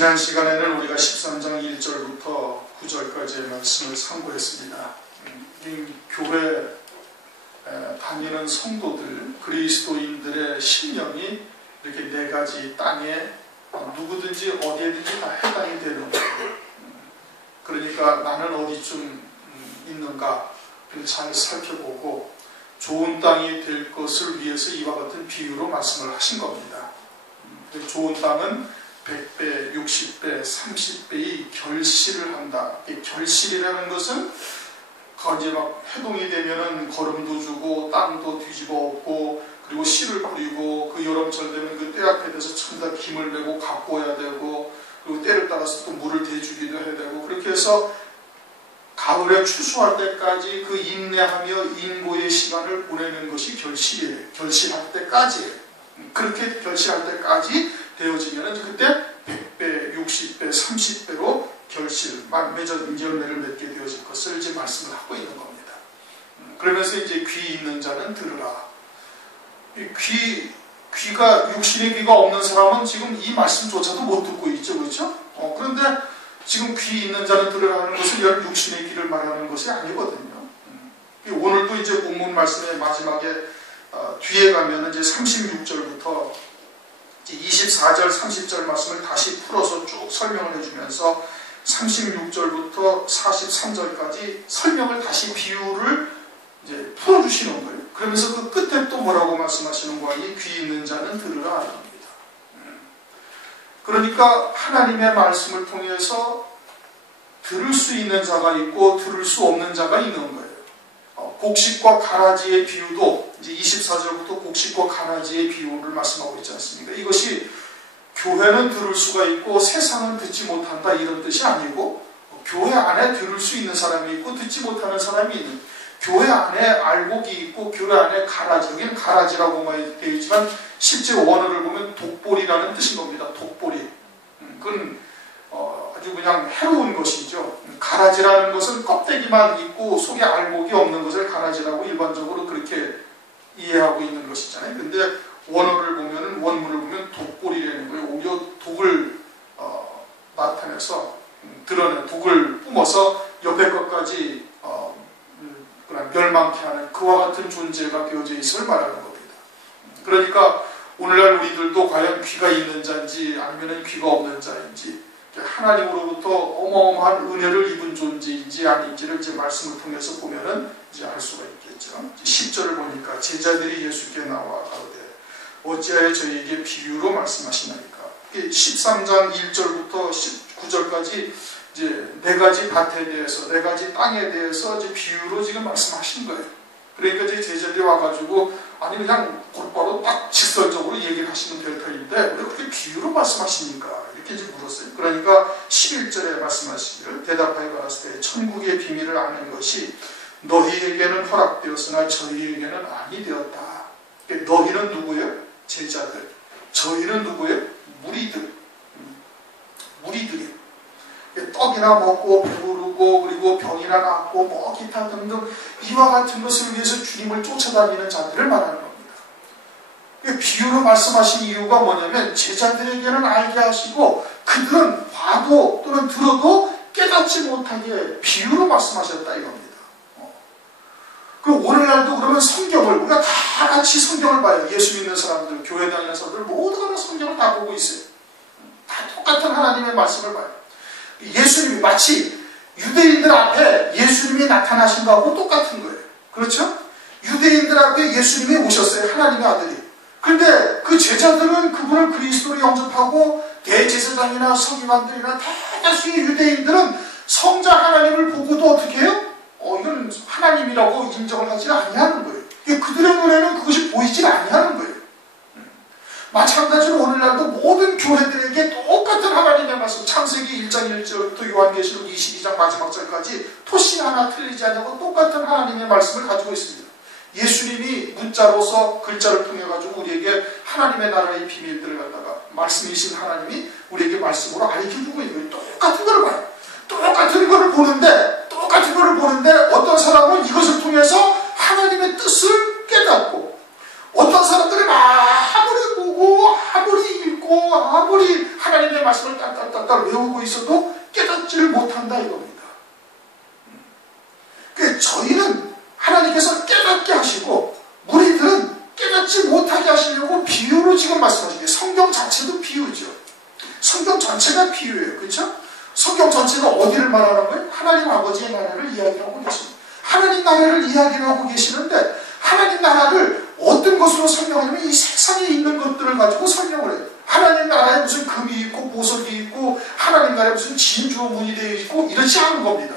지난 시간에는 우리가 13장 1절부터 9절까지의 말씀을 참고했습니다. 교회 다니는 성도들, 그리스도인들의 심령이 이렇게 네 가지 땅에 누구든지 어디에든지 다 해당이 되는 거예요. 그러니까 나는 어디쯤 있는가 잘 살펴보고 좋은 땅이 될 것을 위해서 이와 같은 비유로 말씀을 하신 겁니다. 좋은 땅은 100배, 60배, 30배의 결실을 한다. 결실이라는 것은 이제 막 해동이 되면은 거름도 주고 땅도 뒤집어 엎고 그리고 씨를 뿌리고 그 여름철 되면 그 때 앞에 대해서 전부 다 김을 메고 가꿔야 되고 그리고 때를 따라서 또 물을 대주기도 해야 되고 그렇게 해서 가을에 추수할 때까지 그 인내하며 인고의 시간을 보내는 것이 결실이에요. 결실할 때까지. 그렇게 결실할 때까지 되어지면 그때 100배, 60배, 30배로 결실, 맺은 열매를 맺게 되어질 것을 이제 말씀을 하고 있는 겁니다. 그러면서 이제 귀 있는 자는 들으라. 귀가, 육신의 귀가 없는 사람은 지금 이 말씀조차도 못 듣고 있죠. 그렇죠? 그런데 지금 귀 있는 자는 들으라는 것은 육신의 귀를 말하는 것이 아니거든요. 오늘도 이제 본문 말씀의 마지막에 뒤에 가면 이제 36절부터 24절, 30절 말씀을 다시 풀어서 쭉 설명을 해주면서 36절부터 43절까지 설명을 다시 비유를 이제 풀어주시는 거예요. 그러면서 그 끝에 또 뭐라고 말씀하시는 거야? 이 귀 있는 자는 들으라 합니다. 그러니까 하나님의 말씀을 통해서 들을 수 있는 자가 있고 들을 수 없는 자가 있는 거예요. 곡식과 가라지의 비유도 이제 24절부터 곡식과 가라지의 비유를 말씀하고 있지 않습니까? 이것이 교회는 들을 수가 있고 세상은 듣지 못한다 이런 뜻이 아니고 교회 안에 들을 수 있는 사람이 있고 듣지 못하는 사람이 있는 교회 안에 알곡이 있고 교회 안에 가라지, 여기는 가라지라고만 되어 있지만 실제 원어를 보면 독보리라는 뜻인 겁니다. 독보리. 그건 아주 그냥 해로운 것이죠. 가라지라는 것은 껍데기만 있고 속에 알곡이 없는 것을 가라지라고 일반적으로 그렇게 이해하고 있는 것이잖아요. 근데 원어를 보면, 원문을 보면 독보리라는 거예요. 오히려 독을 나타내서 드러낸 독을 뿜어서 옆에 것까지 멸망케 하는 그와 같은 존재가 되어져 있음을 말하는 겁니다. 그러니까 오늘날 우리들도 과연 귀가 있는 자인지 아니면 귀가 없는 자인지 하나님으로부터 어마어마한 은혜를 입은 존재인지 아닌지를 이제 말씀을 통해서 보면은 이제 알 수가 있겠죠. 10절을 보니까 제자들이 예수께 나와 가로되 어찌하여 저희에게 비유로 말씀하시나이까. 13장 1절부터 19절까지 이제 네 가지 밭에 대해서, 네 가지 땅에 대해서 이제 비유로 지금 말씀하신 거예요. 그러니까 이제 제자들이 와가지고 아니 그냥 곧바로 딱 직설적으로 얘기를 하시면 될 터인데 왜 그렇게 비유로 말씀하십니까? 이렇게 이제 물었어요. 그러니까 11절에 말씀하시기를 대답하여 가라사대 천국의 비밀을 아는 것이 너희에게는 허락되었으나 저희에게는 아니 되었다. 너희는 누구예요? 제자들. 저희는 누구예요? 무리들이에요. 떡이나 먹고 배부르고 그리고 병이나 낫고 뭐 기타 등등 이와 같은 것을 위해서 주님을 쫓아다니는 자들을 말하는 겁니다. 비유로 말씀하신 이유가 뭐냐면 제자들에게는 알게 하시고 그들은 봐도 또는 들어도 깨닫지 못하게 비유로 말씀하셨다 이겁니다. 그 오늘날도 그러면 성경을 우리가 다 같이 성경을 봐요. 예수 믿는 사람들, 교회 다니는 사람들 모두가 다 성경을 다 보고 있어요. 다 똑같은 하나님의 말씀을 봐요. 예수님이 마치 유대인들 앞에 예수님이 나타나신 거하고 똑같은 거예요. 그렇죠? 유대인들 앞에 예수님이 오셨어요. 하나님의 아들이. 그런데 그 제자들은 그분을 그리스도로 영접하고 대제사장이나 서기관들이나 대다수의 유대인들은 성자 하나님을 보고도 어떻게 해요? 이건 하나님이라고 인정을 하지 아니하는 거예요. 그들의 눈에는 그것이 보이지 아니하는 거예요. 마찬가지로 오늘날도 모든 교회들에게 똑같은 하나님의 말씀 창세기 1장 1절부터 요한계시록 22장 마지막 절까지 토시 하나 틀리지 않고 똑같은 하나님의 말씀을 가지고 있습니다. 예수님이 문자로서 글자를 통해 가지고 우리에게 하나님의 나라의 비밀들을 갖다가 말씀이신 하나님이 우리에게 말씀으로 알려주고 있는 거예요. 똑같은 거를 봐요. 똑같은 거를 보는데 어떤 사람은 이것을 통해서 하나님의 뜻을 깨닫고 어떤 사람들은 아무리 보고 아무리 읽고 아무리 하나님의 말씀을 딱딱딱 딸딸딸 외우고 있어도 깨닫지를 못한다 이겁니다. 저희는 하나님께서 깨닫게 하시고 무리들은 깨닫지 못하게 하시려고 비유로 지금 말씀하시는 게 성경 자체도 비유죠. 성경 전체가 비유예요. 그렇죠? 성경 전체가 어디를 말하는 거예요? 하나님 아버지의 나라를 이야기하고 계십니다. 하나님 나라를 이야기하고 계시는데 하나님 나라를 어떤 것으로 설명하냐면 이 세상에 있는 것들을 가지고 설명을 해요. 하나님 나라에 무슨 금이 있고 보석이 있고 하나님 나라에 무슨 진주로 문이 되어 있고 이렇지 않은 겁니다.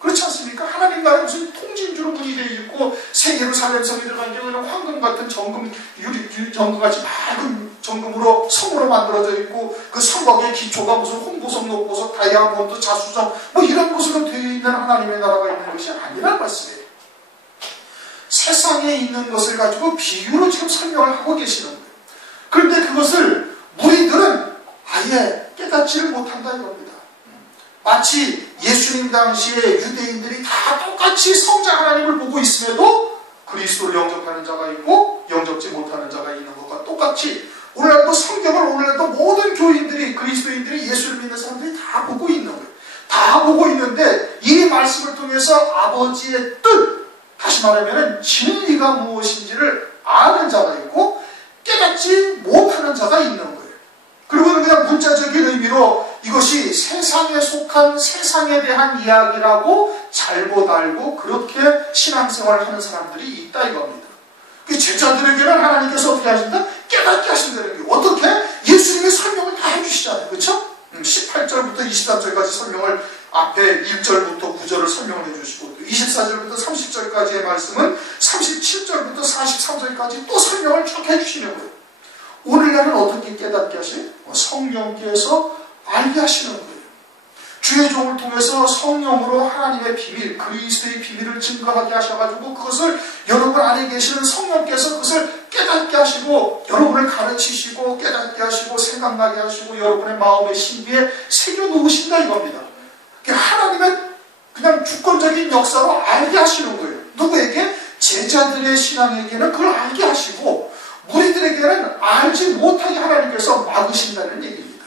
그렇지 않습니까? 하나님 나라에 무슨 통진주로 문이 되어 있고 새 예루살렘성이 들어간 게 그냥 황금 같은 정금, 정금같이 맑은 정금으로 성으로 만들어져 있고 그 성곽의 기초가 무슨 홍보석, 녹보석, 다이아몬드, 자수정 뭐 이런 것으로 되어 있는 하나님의 나라가 있는 것이 아니란 말씀이에요. 세상에 있는 것을 가지고 비유로 지금 설명을 하고 계시는 거예요. 그런데 그것을 무리들은 아예 깨닫지를 못한다 이겁니다. 마치 예수님 당시에 유대인들이 다 똑같이 성자 하나님을 보고 있음에도 그리스도를 영접하는 자가 있고 영접지 못하는 자가 있는 것과 똑같이 오늘날도 성경을 오늘날도 모든 교인들이 그리스도인들이 예수를 믿는 사람들이 다 보고 있는 거예요. 다 보고 있는데 이 말씀을 통해서 아버지의 뜻, 다시 말하면 진리가 무엇인지를 아는 자가 있고 깨닫지 못하는 자가 있는 거예요. 그리고는 그냥 문자적인 의미로 이것이 세상에 속한 세상에 대한 이야기라고 잘못 알고 그렇게 신앙생활을 하는 사람들이 있다 이겁니다. 제자들에게는 하나님께서 어떻게 하신다? 깨닫게 하신다는 게 어떻게? 예수님이 설명을 다 해주시잖아요. 그렇죠? 18절부터 23절까지 설명을 앞에 1절부터 9절을 설명을 해주시고 24절부터 30절까지의 말씀은 37절부터 43절까지 또 설명을 쭉 해주시는 거예요. 오늘날은 어떻게 깨닫게 하세요? 성령께서 알게 하시는 거예요. 주의 종을 통해서 성령으로 하나님의 비밀, 그리스도의 비밀을 증거하게 하셔가지고 그것을 여러분 안에 계시는 성령께서 그것을 깨닫게 하시고 여러분을 가르치시고 깨닫게 하시고 생각나게 하시고 여러분의 마음의 신비에 새겨놓으신다 이겁니다. 하나님의 그냥 주권적인 역사로 알게 하시는 거예요. 누구에게? 제자들의 신앙에게는 그걸 알게 하시고 무리들에게는 알지 못하게 하나님께서 막으신다는 얘기입니다.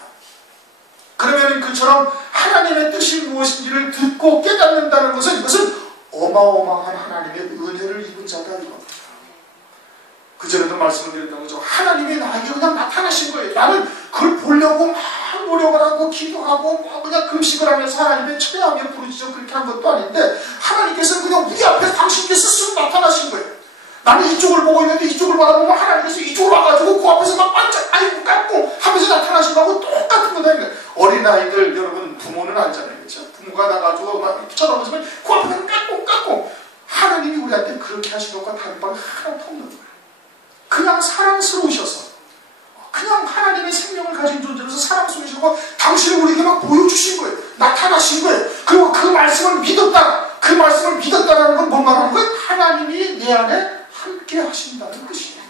그러면 그처럼 하나님의 뜻이 무엇인지를 듣고 깨닫는다는 것은 이것은 어마어마한 하나님의 은혜를 입은 자다 이겁니다. 그전에도 말씀을 드렸던 거죠. 하나님이 나에게 그냥 나타나신 거예요. 나는 그걸 보려고 막 노력을 하고 기도하고 막 그냥 금식을 하면서 하나님의 철회하며 부르짖어 그렇게 한 것도 아닌데 하나님께서는 그냥 우리 앞에 당신께서 쓱 나타나신 거예요. 나는 이쪽을 보고 있는데 이쪽을 바라보면 하나님께서 이쪽으로 와가지고 그 앞에서 막 반짝 아이고 깎고 하면서 나타나신 거하고 똑같은 거다. 어린아이들 여러분 부모는 알잖아요. 그렇죠? 부모가 나가지고 막 쳐다보시면 그 앞에서 깎고 하나님이 우리한테 그렇게 하신 것과 다른 바가 하나도 없는 거예요. 그냥 사랑스러우셔서 그냥 하나님의 생명을 가진 존재로서 사랑스러우시고 당신을 우리에게 막 보여주신 거예요. 나타나신 거예요. 그리고 그 말씀을 믿었다. 그 말씀을 믿었다라는 건 뭘 말하는 거예요? 하나님이 내 안에 함께 하신다는 뜻이에요.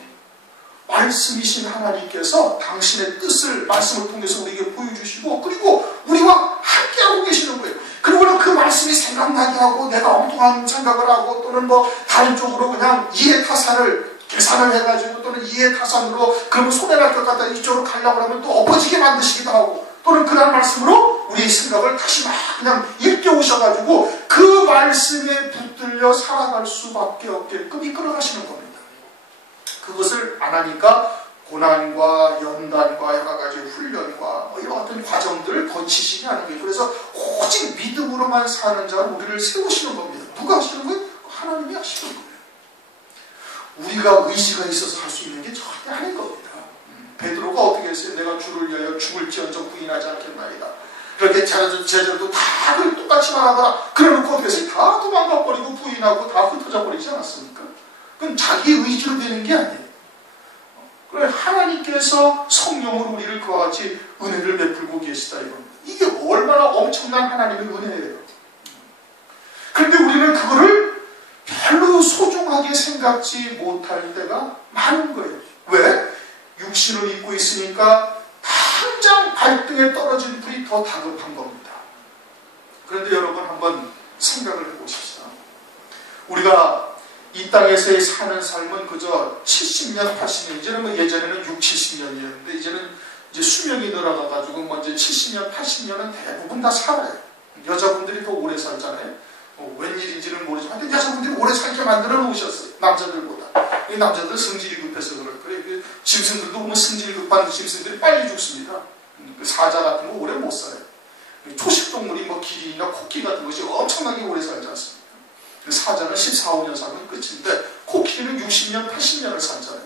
말씀이신 하나님께서 당신의 뜻을 말씀을 통해서 우리에게 보여주시고 그리고 우리와 함께하고 계시는 거예요. 그리고는 그 말씀이 생각나게 하고 내가 엉뚱한 생각을 하고 또는 뭐 다른 쪽으로 그냥 이해타산을 계산을 해가지고 또는 이해타산으로 그러면 손해날 것 같다 이쪽으로 가려고 하면 또 엎어지게 만드시기도 하고 또는 그런 말씀으로 우리의 생각을 다시 막 그냥 일깨우셔가지고 그 말씀에 붙들려 살아갈 수밖에 없게끔 이끌어가시는 겁니다. 그것을 안 하니까 고난과 연단과 여러 가지 훈련과 이런 어떤 과정들을 거치시게 하는 거예요. 그래서 오직 믿음으로만 사는 자로 우리를 세우시는 겁니다. 누가 하시는 거예요? 하나님이 하시는 거예요. 우리가 의지가 있어서 할 수 있는 게 절대 아닌 겁니다. 베드로가 어떻게 했어요? 내가 주를 위하여 죽을지언정 부인하지 않겠나이다. 그렇게 제자들도 다 똑같이 말하더라. 그래놓고 어떻게 했어요? 다 도망가버리고 부인하고 다 흩어져 버리지 않았습니까? 그건 자기 의지로 되는 게 아니에요. 그래 하나님께서 성령으로 우리를 그와 같이 은혜를 베풀고 계시다 이겁니다. 이게 얼마나 엄청난 하나님의 은혜예요. 그런데 우리는 그거를 별로 소중하게 생각지 못할 때가 많은 거예요. 왜? 육신을 입고 있으니까 당장 발등에 떨어진 불이 더 다급한 겁니다. 그런데 여러분 한번 생각을 해보십시다. 우리가 이 땅에서의 사는 삶은 그저 70년, 80년, 이제는 뭐 예전에는 6, 70년이었는데 이제는 이제 수명이 늘어가가지고 뭐 이제 70년, 80년은 대부분 다 살아요. 여자분들이 더 오래 살잖아요. 웬일인지는 모르지만 근데 여자분들이 오래 살게 만들어 놓으셨어요. 남자들보다. 이 남자들 성질이 급해서 그럴 거예요. 짐승들도 보면 성질이 급한 짐승들이 빨리 죽습니다. 사자 같은 거 오래 못 살아요. 초식동물이 뭐 기린이나 코끼리 같은 것이 엄청나게 오래 살지 않습니까? 사자는 14, 15년 살면 끝인데 코끼리는 60년, 80년을 살잖아요.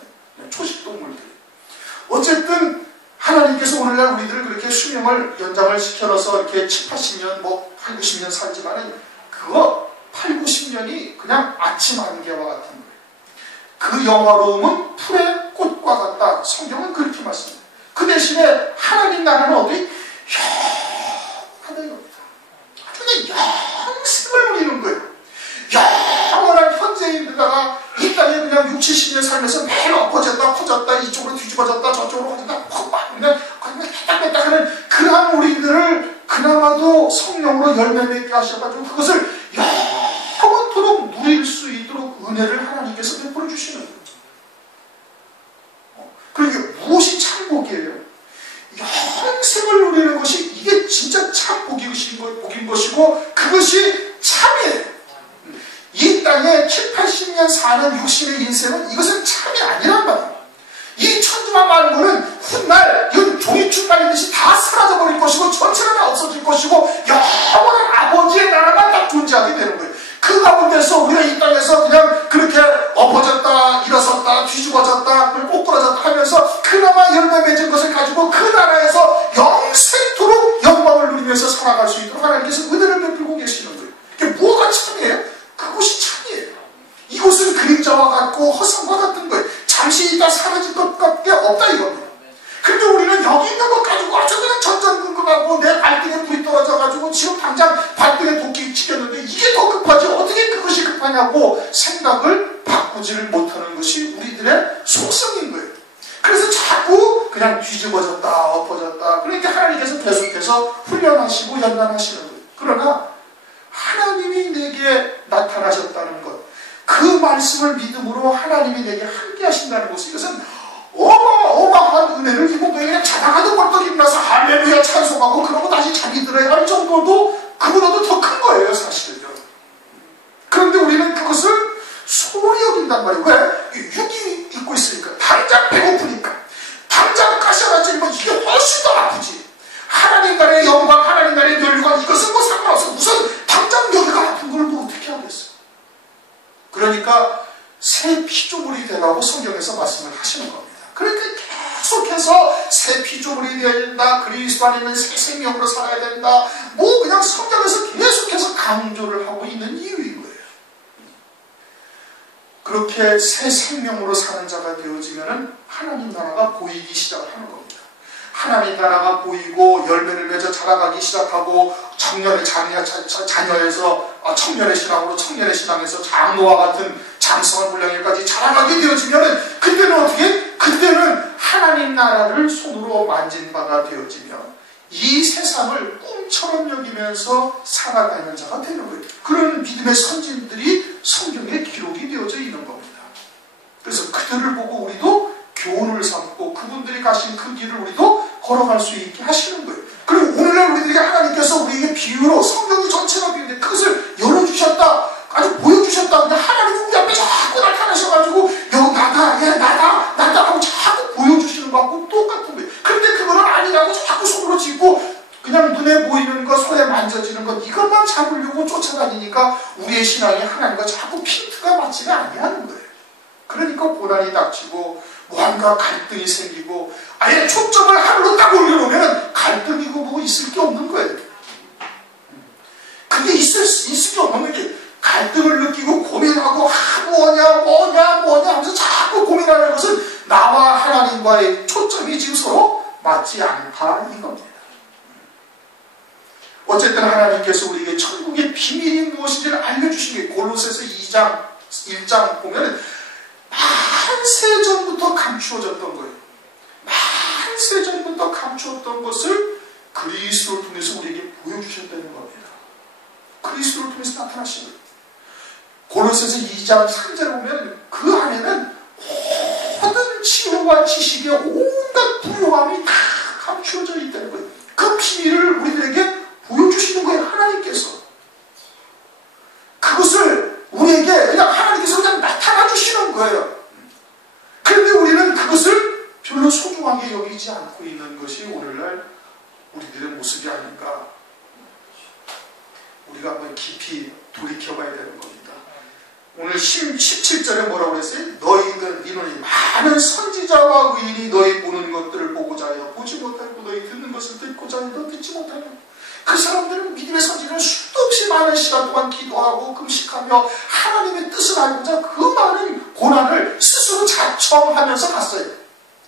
초식동물들이. 어쨌든 하나님께서 오늘날 우리들을 그렇게 수명을 연장을 시켜놔서 이렇게 7, 80년, 뭐 8, 90년 살지만은 그거 8, 90년이 그냥 아침 안개와 같은 거예요. 그 영화로움은 풀의 꽃과 같다. 성경은 그렇게 말씀해요. 그 대신에 하나님 나라는 어디? 영원하다 이겁니다. 아주 그냥 영생을 누리는 거예요. 영원한 현재인들다가 이 땅에 그냥 6, 70년 살면서 매일 엎어졌다 퍼졌다 이쪽으로 뒤집어졌다 저쪽으로 퍼졌다 그냥 빼딱빼딱 하는 그러한 우리들을 그나마도 성령으로 열매 맺게 하셔가지고 그것을 영원토록 누릴 수 있도록 은혜를 하나님께서 베풀어 주시는 거예요. 그러니까 무엇이 참 복이에요? 영생을 누리는 것이 이게 진짜 참 복인 것이고 그것이 참이에요. 이 땅에 7, 80년 사는 육신의 인생은 이것은 참이 아니란 말이에요. 이 천지와 만물은 훗날 이건 종이축 말리듯이 다 사라져버릴 것이고 전체가 다 없어질 것이고 영원한 아버지의 나라만 딱 존재하게 되는 거예요. 그 가운데서 우리가 이 땅에서 그냥 그렇게 엎어졌다 일어섰다 뒤집어졌다 꼬꾸라졌다 하면서 그나마 열매 맺은 것을 가지고 그 나라에서 영생토록 영광을 누리면서 살아갈 수 있도록 하나님께서 은혜를 베풀고 계시는 거예요. 이게 뭐가 참이에요? 그것이 참이에요. 이곳은 그림자와 같고 허상과 같은 거예요. 잠시 있다 사라질 것밖에 없다 이겁니다. 근데 우리는 여기 있는 것 가지고 아주 그냥 전전긍긍하고 내 발등에 불이 떨어져가지고 지금 당장 발등에 도끼 치겠는데 이게 더 급하지 어떻게 그것이 급하냐고 생각을 바꾸지를 못하는 것이 우리들의 속성인 거예요. 그래서 자꾸 그냥 뒤집어졌다 엎어졌다 그러니까 하나님께서 계속해서 훈련하시고 연단하시는 거예요. 그러나 하나님이 내게 나타나셨다는 것 그 말씀을 믿음으로 하나님이 내게 함께 하신다는 것은 이것은 어마어마한 은혜를 이분도 그냥 자다가도 벌떡 일어나서 할렐루야 찬송하고 그러고 다시 자기 들어야 할 정도도 그보다도 더 큰 거예요 사실은요. 그런데 우리는 그것을 소홀히 여긴단 말이에요. 왜? 육이 입고 있으니까 당장 배고프니까 당장 가셔가지고 이게 훨씬 더 아프지. 하나님 나라의 영광 하나님 나라의 멸류관 이것은 뭐 상관없어. 무슨 당장 여기가 아픈 걸 뭐 어떻게 하겠어. 그러니까 새 피조물이 되라고 성경에서 말씀을 하시는 겁니다. 그러니까 계속해서 새 피조물이 되어야 된다. 그리스도 안에 있는 새 생명으로 살아야 된다. 뭐 그냥 성경에서 계속해서 강조를 하고 있는 이유인 거예요. 그렇게 새 생명으로 사는 자가 되어지면 하나님 나라가 보이기 시작하는 겁니다. 하나님 나라가 보이고 열매를 맺어 자라가기 시작하고 자녀에서 청년의 신앙으로 청년의 신앙에서 장로와 같은 장성한 분량일까지 자라가게 되어지면 그때는 어떻게? 그때는 하나님 나라를 손으로 만진 바가 되어지며 이 세상을 꿈처럼 여기면서 살아가는 자가 되는 거예요. 그런 믿음의 선진들이 성경에 기록이 되어져 있는 겁니다. 그래서 그들을 보고 우리도 교훈을 삼고 그분들이 가신 그 길을 우리도 걸어갈 수 있게 하시는 거예요. 그리고 오늘날 우리들에게 하나님께서 우리에게 비유로 성경이 전체가 비유인데 그것을 열어주셨다. 아주 보여주셨다. 근데 하나님은 우리 앞에 자꾸 나타나셔가지고 여기 나다, 야 나다 하고 자꾸 보여주시는 것하고 똑같은 거예요. 근데 그거는 아니라고 자꾸 손으로 짚고 그냥 눈에 보이는 것, 손에 만져지는 것 이것만 잡으려고 쫓아다니니까 우리의 신앙이 하나님과 자꾸 핀트가 맞지가 아니하는 거예요. 그러니까 고난이 닥치고 뭔가 갈등이 생기고 아예 초점을 하늘로 딱 올려놓으면 갈등이고 뭐 있을 게 없는 거예요. 그게 있을 게 없는 게 갈등을 느끼고 고민하고 뭐냐 하면서 자꾸 고민하는 것은 나와 하나님과의 초점이 지금 서로 맞지 않다 이겁니다. 어쨌든 하나님께서 우리에게 천국의 비밀이 무엇인지를 알려주신 게 골로새서 1장 보면 만세 전부터 감추어졌던 거예요. 만세 전부터 감추었던 것을 그리스도를 통해서 우리에게 보여주셨다는 겁니다. 그리스도를 통해서 나타나신 거예요. 골로새서 2장 3절에 보면 그 안에는 모든 지혜와 지식의 온갖 부요함이 다 감추어져 있다는 거예요. 그 비밀을 우리들에게 보여주시는 거예요. 하나님께서. 그것을 우리에게 그냥 하나님께서 그냥 나타나 주시는 거예요. 그런데 우리는 그것을 별로 소중하게 여기지 않고 있는 것이 오늘날 우리들의 모습이 아닌가. 우리가 한번 깊이 돌이켜봐야 되는 겁니다. 오늘 17절에 뭐라고 그랬어요? 너희는 많은 선지자와 의인이 너희 보는 것들을 보고자 하여 보지 못하고 너희 듣는 것을 듣고자 하여 듣지 못하며, 그 사람들은 믿음의 선지자는 수도 없이 많은 시간 동안 기도하고 금식하며 하나님의 뜻을 알고자 그 많은 고난을 스스로 자청하면서 갔어요.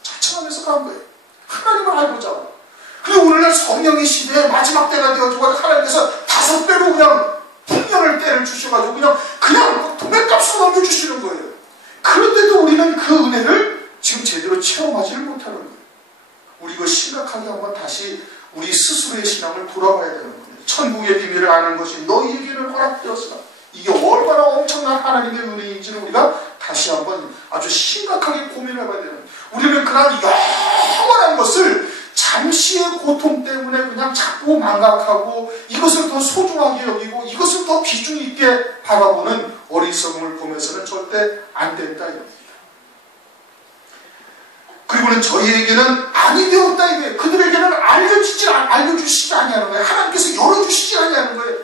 자청하면서 간 거예요. 하나님을 알고자 하고. 그리고 오늘날 성령의 시대에 마지막 때가 되어지고 하나님께서 5배로 그냥 풍년을 때를 주셔가지고 그냥 도매값으로 넘겨주시는 거예요. 그런데도 우리는 그 은혜를 지금 제대로 체험하지를 못하는 거예요. 우리 이거 심각하게 한번 다시 우리 스스로의 신앙을 돌아봐야 되는 거예요. 천국의 비밀을 아는 것이 너희에게는 허락되었으나 이게 얼마나 엄청난 하나님의 은혜인지를 우리가 다시 한번 아주 심각하게 고민을 해봐야 되는 거예요. 우리는 그런 영원한 것을 잠시의 고통 때문에 그냥 자꾸 망각하고 이것을 더 소중하게 여기고 이것을 더 비중 있게 바라보는 어리석음을 보면서는 절대 안 된다 이겁니다. 그리고는 저희에게는 아니 되었다 이거예요. 그들에게는 알려주시지 아니하는 거예요. 하나님께서 열어주시지 아니하는 거예요.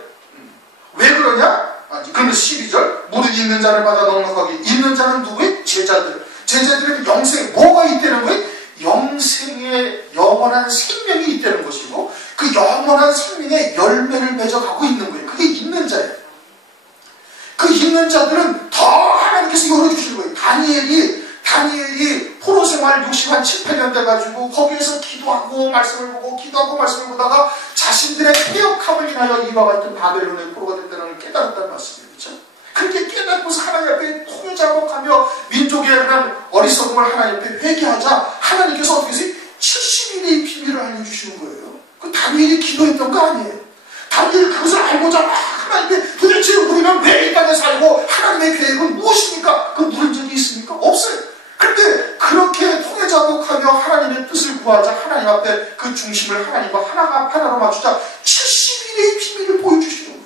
왜 그러냐? 그러면 12절 무릇 있는 자를 받아 넉넉하게. 있는 자는 누구예요? 제자들. 제자들은 영생에 뭐가 있다는 거예요? 영생의 영원한 생명이 있다는 것이고 그 영원한 생명의 열매를 맺어가고 있는 거예요. 그게 있는 자예요. 그 있는 자들은 더 하나님께서 열어주시는 거예요. 다니엘이 포로 생활 60한 7, 8년 돼가지고 거기에서 기도하고 말씀을 보고 기도하고 말씀을 보다가 자신들의 폐역함을 인하여 이와 같은 바벨론의 포로가 됐다는 걸 깨달았다는 말씀이에요. 그렇죠? 그렇게 깨닫고서 하나님 앞에 통회자복하며 민족의 어리석음을 하나님 앞에 회개하자 하나님께서 어떻게 해서 70일의 비밀을 알려주시는 거예요. 그 다니엘이 기도했던 거 아니에요. 다니엘이 그것을 알고자 하나님께 도대체 우리는 왜 이 땅에 살고 하나님의 계획은 무엇입니까? 그 물은 적이 있습니까? 없어요. 그런데 그렇게 통회자복하며 하나님의 뜻을 구하자 하나님 앞에 그 중심을 하나님과 하나로 맞추자 70일의 비밀을 보여주시는 거예요.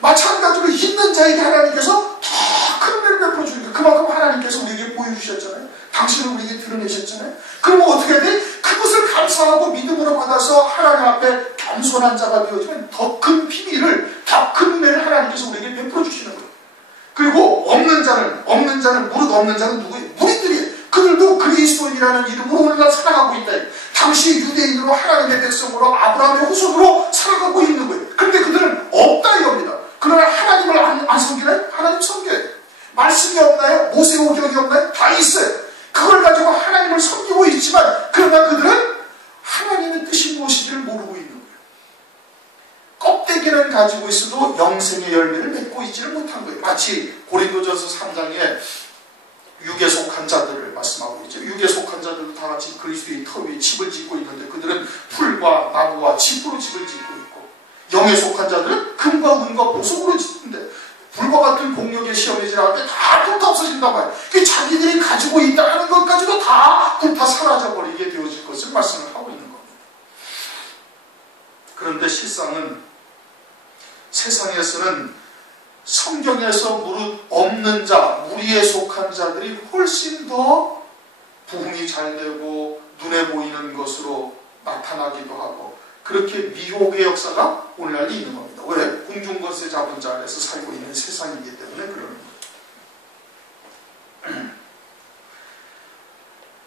마찬가지로 있는 자에게 하나님께서 더 큰 은혜를 베풀어주는 거예요. 그만큼 하나님께서 우리에게 보여주셨잖아요. 당신은 우리에게 드러내셨잖아요. 그러면 어떻게 돼? 그것을 감사하고 믿음으로 받아서 하나님 앞에 겸손한 자가 되어지면 더 큰 비밀을, 더 큰 은혜를 하나님께서 우리에게 베풀어주시는 거예요. 그리고 없는 자는 무릇 없는 자는 누구예요? 우리들이에요. 그들도 그리스도인이라는 이름으로 오늘날 살아가고 있다. 당시 유대인으로 하나님의 백성으로 아브라함의 후손으로 살아가고 있는 거예요. 그런데 그들은 없다 이겁니다. 그러나 하나님을 안 섬기나요? 하나님 섬겨요. 말씀이 없나요? 모세오경이 없나요? 다 있어요. 그걸 가지고 하나님을 섬기고 있지만 그러나 그들은 하나님의 뜻이 무엇인지를 모르고 있는 거예요. 껍데기는 가지고 있어도 영생의 열매를 맺고 있지를 못한 거예요. 마치 고린도전서 3장에 육에 속한 자들을 말씀하고 있죠. 육에 속한 자들도 다 같이 그리스도의 터 위에 집을 짓고 있는데 그들은 풀과 나무와 짚으로 집을 짓고 있고, 영에 속한 자들은 금과 은과 보석으로 짓는데 불과 같은 공력의 시험에 지나갈 때 다 불타 없어진단 말이에요. 자기들이 가지고 있다 하는 것까지도 다 불타 사라져버리게 되어질 것을 말씀을 하고 있는 겁니다. 그런데 실상은 세상에서는 성경에서 무릇 없는 자, 무리에 속한 자들이 훨씬 더 부흥이 잘 되고 눈에 보이는 것으로 나타나기도 하고 그렇게 미혹의 역사가 오늘날 있는 겁니다. 왜? 공중권세 잡은 자 아래서 살고 있는 세상이기 때문에 그러는 거예요.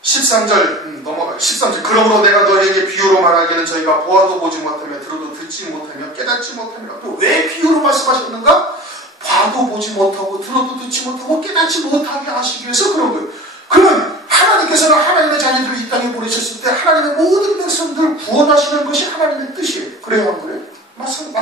13절 넘어가요. 13절 그러므로 내가 너희에게 비유로 말하기는 저희가 보아도 보지 못하며 들어도 듣지 못하며 깨닫지 못하며. 또 왜 비유로 말씀하셨는가? 봐도 보지 못하고 들어도 듣지 못하고 깨닫지 못하게 하시기 위해서 그런 거예요. 그러면 하나님께서는 하나님의 자녀들을 이 땅에 보내셨을 때 하나님의 모든 백성들을 구원하시는 것이 하나님의 뜻이에요. 그래요 안 그래요? 맞습니다.